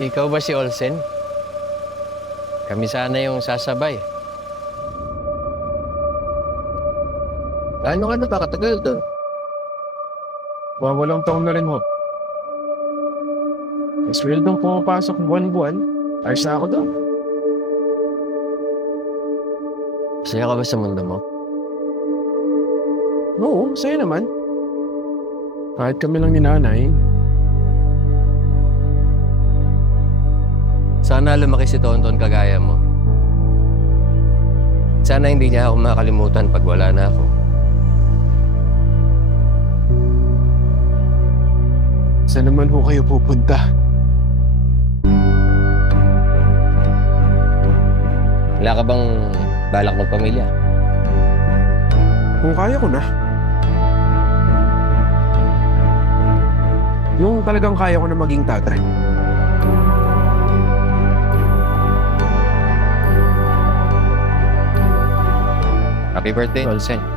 Ikaw ba si Olsen? Kami sana yung sasabay. Ano ka na ba katagal doon? Mga walang taon na rin ho. May sweldong pumapasok buwan-buwan. Ayos na ako doon. Saya ka ba sa mundo mo? Oo, sa'yo naman. Kahit kami lang ni nanay, Sana lumaki si Tonton kagaya mo. Sana hindi niya ako makalimutan pag wala na ako. saan naman ho kayo pupunta? Wala ka bang balak ng pamilya? Kung kaya ko na. Yung talagang kaya ko na maging tatay. Happy birthday, Olsen.